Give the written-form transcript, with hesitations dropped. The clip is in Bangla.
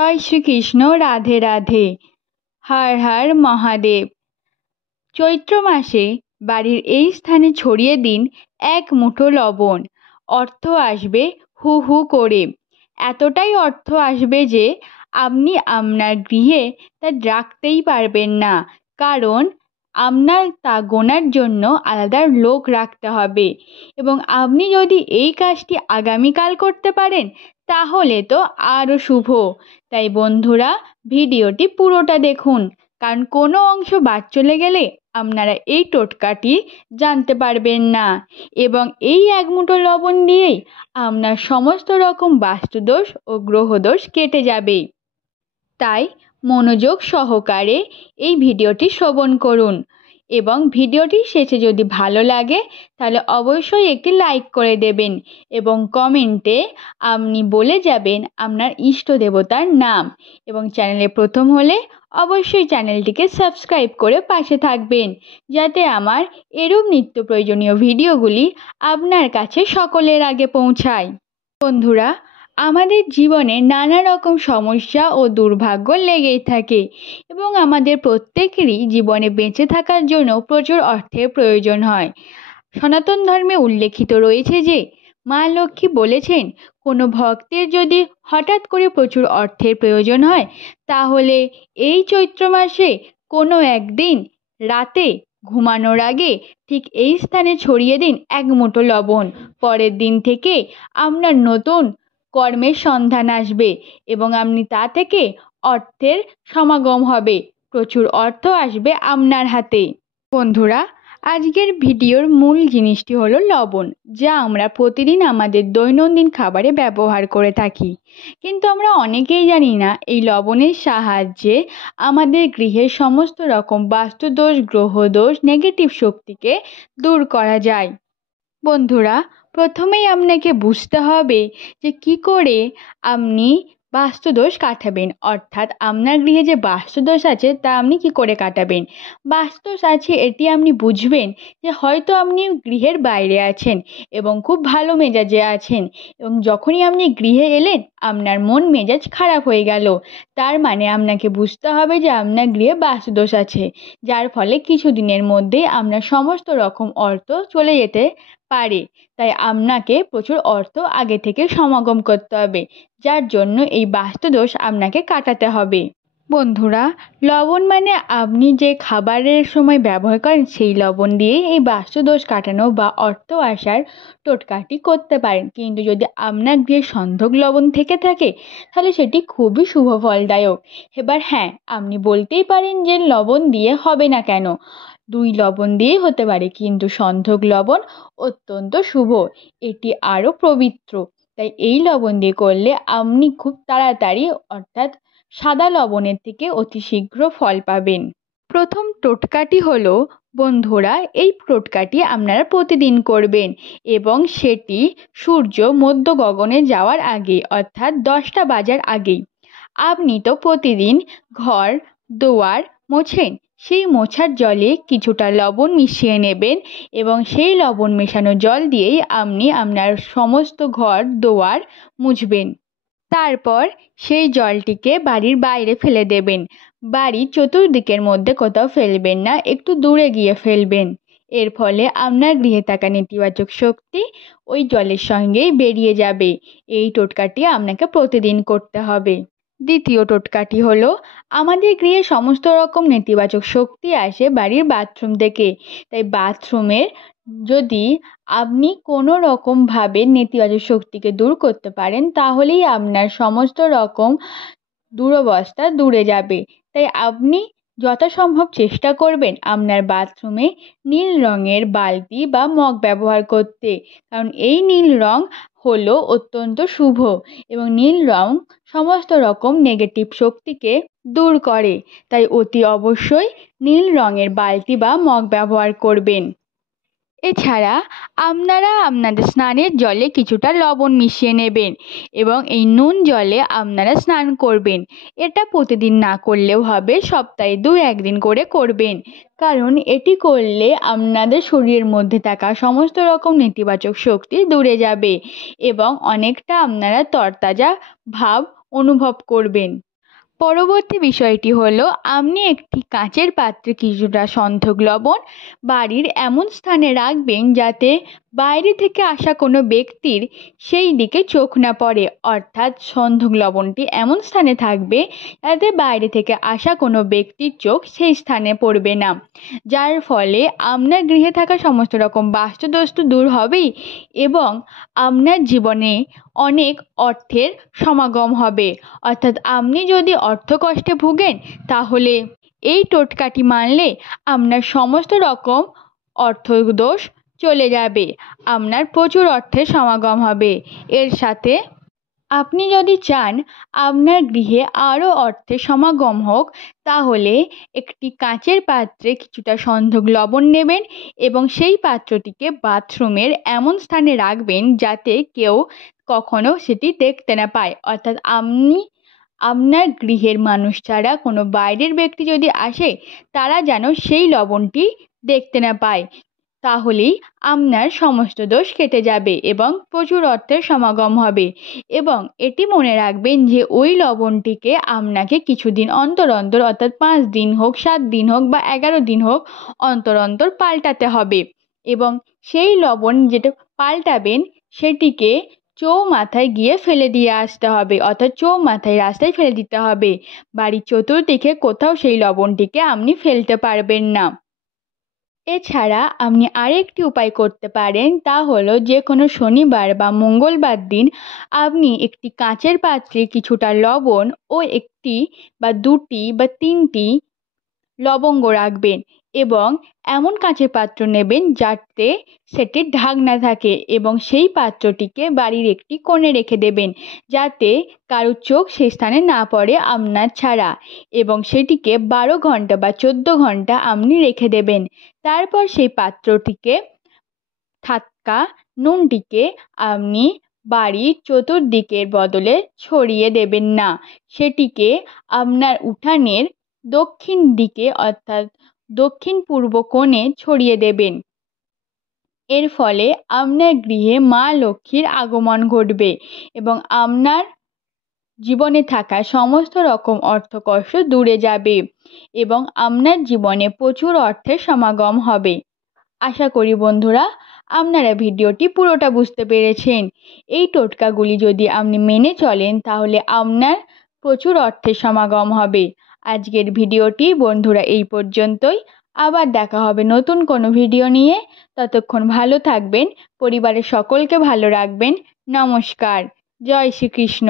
জয় শ্রীকৃষ্ণ। রাধে রাধে। হর হর মহাদেব। চৈত্র মাসে বাড়ির এই স্থানে ছড়িয়ে দিন এক মুঠো লবণ। অর্থ আসবে হু হু করে। এতটাই অর্থ আসবে যে আপনি আপনার গৃহে তা রাখতেই পারবেন না, কারণ আপনার তা গোনার জন্য আলাদা লোক রাখতে হবে। এবং আপনি যদি এই কাজটি আগামীকাল করতে পারেন তাহলে তো আরও শুভ। তাই বন্ধুরা, ভিডিওটি পুরোটা দেখুন, কারণ কোনো অংশ বাদ চলে গেলে আপনারা এই টোটকাটি জানতে পারবেন না। এবং এই এক মুঠো লবণ দিয়েই আপনার সমস্ত রকম বাস্তুদোষ ও গ্রহদোষ কেটে যাবে। তাই মনোযোগ সহকারে এই ভিডিওটি শ্রবণ করুন এবং ভিডিওটি শেষে যদি ভালো লাগে তাহলে অবশ্যই একটি লাইক করে দেবেন এবং কমেন্টে আপনি বলে যাবেন আপনার ইষ্ট দেবতার নাম। এবং চ্যানেলে প্রথম হলে অবশ্যই চ্যানেলটিকে সাবস্ক্রাইব করে পাশে থাকবেন, যাতে আমার এরূপ নিত্য প্রয়োজনীয় ভিডিওগুলি আপনার কাছে সকলের আগে পৌঁছায়। বন্ধুরা, আমাদের জীবনে নানা রকম সমস্যা ও দুর্ভাগ্য লেগেই থাকে এবং আমাদের প্রত্যেকেরই জীবনে বেঁচে থাকার জন্য প্রচুর অর্থের প্রয়োজন হয়। সনাতন ধর্মে উল্লেখিত রয়েছে যে মা লক্ষ্মী বলেছেন, কোনো ভক্তের যদি হঠাৎ করে প্রচুর অর্থের প্রয়োজন হয় তাহলে এই চৈত্র মাসে কোনো একদিন রাতে ঘুমানোর আগে ঠিক এই স্থানে ছড়িয়ে দিন এক মুঠো লবণ। পরের দিন থেকে আপনার নতুন কর্মের সন্ধান আসবে এবং আপনি তা থেকে অর্থের সমাগম হবে, প্রচুর অর্থ আসবে আপনার হাতে। বন্ধুরা, আজকের ভিডিওর মূল জিনিসটি হলো লবণ, যা আমরা প্রতিদিন আমাদের দৈনন্দিন খাবারে ব্যবহার করে থাকি। কিন্তু আমরা অনেকেই জানি না এই লবণের সাহায্যে আমাদের গৃহের সমস্ত রকম বাস্তুদোষ, গ্রহদোষ, নেগেটিভ শক্তিকে দূর করা যায়। বন্ধুরা, প্রথমেই আপনাকে বুঝতে হবে যে কি করে আপনি বাস্তুদোষ কাটাবেন, অর্থাৎ আপনার গৃহে যে বাস্তুদোষ আছে তা আপনি কি করে কাটাবেন। বাস্তুদোষ আছে এটি আপনি বুঝবেন যে হয়তো আপনি গৃহের বাইরে আছেন এবং খুব ভালো মেজাজে আছেন এবং যখনই আপনি গৃহে এলেন আপনার মন মেজাজ খারাপ হয়ে গেল, তার মানে আপনাকে বুঝতে হবে যে আপনার গৃহে বাস্তুদোষ আছে, যার ফলে কিছুদিনের মধ্যেই আপনার সমস্ত রকম অর্থ চলে যেতে পারে। তাই আপনাকে প্রচুর অর্থ আগে থেকে সমাগম করতে হবে, যার জন্য এই বাস্তুদোষ আপনাকে কাটাতে হবে। বন্ধুরা, লবণ মানে আপনি যে খাবারের সময় ব্যবহার করেন সেই লবণ দিয়েই এই বাস্তুদোষ কাটানো বা অর্থ আসার টোটকাটি করতে পারেন। কিন্তু যদি আপনার গৃহে সন্ধক লবণ থেকে থাকে তাহলে সেটি খুবই শুভ ফলদায়ক। এবার হ্যাঁ, আপনি বলতেই পারেন যে লবণ দিয়ে হবে না কেন, দুই লবণ দিয়েই হতে পারে, কিন্তু সন্ধক লবণ অত্যন্ত শুভ, এটি আরও পবিত্র। তাই এই লবণ দিয়ে করলে আপনি খুব তাড়াতাড়ি, অর্থাৎ সাদা লবণের থেকে অতি শীঘ্র ফল পাবেন। প্রথম টোটকাটি হলো, বন্ধুরা, এই টোটকাটি আপনারা প্রতিদিন করবেন এবং সেটি সূর্য মধ্য গগনে যাওয়ার আগে, অর্থাৎ 10টা বাজার আগেই। আপনি তো প্রতিদিন ঘর দুয়ার মোছেন, সেই মোছার জলে কিছুটা লবণ মিশিয়ে নেবেন এবং সেই লবণ মেশানো জল দিয়েই আপনি আপনার সমস্ত ঘর দুয়ার মুছবেন। তারপর সেই জলটিকে বাড়ির বাইরে ফেলে দেবেন। বাড়ির চতুর্দিকের মধ্যে কোথাও ফেলবেন না, একটু দূরে গিয়ে ফেলবেন। এর ফলে আপনার গৃহে থাকা নেতিবাচক শক্তি ওই জলের সঙ্গেই বেরিয়ে যাবে। এই টোটকাটি আপনাকে প্রতিদিন করতে হবে। দ্বিতীয় টোটকাটি হলো, আমাদের গৃহে সমস্ত রকম নেতিবাচক শক্তি আসে বাড়ির বাথরুম থেকে। তাই বাথরুমের যদি আপনি কোনো রকমভাবে নেতিবাচক শক্তিকে দূর করতে পারেন তাহলেই আপনার সমস্ত রকম দুরবস্থা দূরে যাবে। তাই আপনি যথাসম্ভব চেষ্টা করবেন আপনার বাথরুমে নীল রঙের বালতি বা মগ ব্যবহার করতে, কারণ এই নীল রং হলো অত্যন্ত শুভ এবং নীল রং সমস্ত রকম নেগেটিভ শক্তিকে দূর করে। তাই অতি অবশ্যই নীল রঙের বালতি বা মগ ব্যবহার করবেন। এছাড়া আপনারা আপনাদের স্নানের জলে কিছুটা লবণ মিশিয়ে নেবেন এবং এই নুন জলে আপনারা স্নান করবেন। এটা প্রতিদিন না করলেও হবে, সপ্তাহে 2-1 দিন করে করবেন, কারণ এটি করলে আপনাদের শরীরের মধ্যে থাকা সমস্ত রকম নেতিবাচক শক্তি দূরে যাবে এবং অনেকটা আপনারা তরতাজা ভাব অনুভব করবেন। পরবর্তী বিষয়টি হলো, আপনি একটি কাঁচের পাত্রে কিছুটা সন্ধক লবণ বাড়ির এমন স্থানে রাখবেন যাতে বাইরে থেকে আসা কোনো ব্যক্তির সেই দিকে চোখ না পড়ে। অর্থাৎ সন্ধক লবণটি এমন স্থানে থাকবে যাতে বাইরে থেকে আসা কোনো ব্যক্তির চোখ সেই স্থানে পড়বে না, যার ফলে আপনার গৃহে থাকা সমস্ত রকম বাস্তুদোষ দূর হবেই এবং আপনার জীবনে অনেক অর্থের সমাগম হবে। অর্থাৎ আপনি যদি অর্থকষ্টে ভোগেন তাহলে এই টোটকাটি মানলে আপনার সমস্ত রকম অর্থদোষ চলে যাবে, আপনার প্রচুর অর্থের সমাগম হবে। এর সাথে আপনি যদি চান আপনার গৃহে আরও অর্থের সমাগম হোক, তাহলে একটি কাঁচের পাত্রে কিছুটা সন্ধক লবণ নেবেন এবং সেই পাত্রটিকে বাথরুমের এমন স্থানে রাখবেন যাতে কেউ কখনো সেটি দেখতে না পায়। অর্থাৎ আপনি আপনার গৃহের মানুষ ছাড়া কোনো বাইরের ব্যক্তি যদি আসে, তারা যেন সেই লবণটি দেখতে না পায়। তাহলেই আপনার সমস্ত দোষ কেটে যাবে এবং প্রচুর অর্থের সমাগম হবে। এবং এটি মনে রাখবেন যে ওই লবণটিকে আপনাকে কিছুদিন অন্তর অন্তর, অর্থাৎ 5 দিন হোক, 7 দিন হোক বা 11 দিন হোক, অন্তর অন্তর পাল্টাতে হবে। এবং সেই লবণ যেটা পাল্টাবেন সেটিকে চৌমাথায় গিয়ে ফেলে দিয়ে আসতে হবে, অর্থাৎ চৌমাথায় রাস্তায় ফেলে দিতে হবে। বাড়ির চতুর্দিকে কোথাও সেই লবণটিকে আপনি ফেলতে পারবেন না। এছাড়া আপনি আরেকটি উপায় করতে পারেন, তা হলো যে কোনো শনিবার বা মঙ্গলবার দিন আপনি একটি কাঁচের পাত্রে কিছুটা লবণ ও একটি বা দুটি বা তিনটি লবঙ্গ রাখবেন এবং এমন কাঁচের পাত্র নেবেন যাতে সেটির ঢাকনা থাকে এবং সেই পাত্রটিকে বাড়ির একটি কোণে রেখে দেবেন যাতে কারোর চোখ সেই স্থানে না পড়ে আপনার ছাড়া, এবং সেটিকে 12 ঘন্টা বা 14 ঘন্টা আপনি রেখে দেবেন। তারপর সেই পাত্রটিকে থাকা নুনটিকে আপনি বাড়ির চতুর্দিকের বদলে ছড়িয়ে দেবেন না, সেটিকে আপনার উঠানের দক্ষিণ দিকে অর্থাৎ দক্ষিণ পূর্ব কোণে ছড়িয়ে দেবেন। এর ফলে আপনার গৃহে মা লক্ষ্মীর আগমন ঘটবে এবং আপনার জীবনে থাকা সমস্ত রকম অর্থকষ্ট দূরে যাবে এবং আপনার জীবনে প্রচুর অর্থের সমাগম হবে। আশা করি বন্ধুরা আপনারা ভিডিওটি পুরোটা বুঝতে পেরেছেন। এই টোটকাগুলি যদি আপনি মেনে চলেন তাহলে আপনার প্রচুর অর্থের সমাগম হবে। আজকের ভিডিওটি বন্ধুরা এই পর্যন্তই। আবার দেখা হবে নতুন কোনো ভিডিও নিয়ে। ততক্ষণ ভালো থাকবেন, পরিবারের সকলকে ভালো রাখবেন। নমস্কার। জয় শ্রীকৃষ্ণ।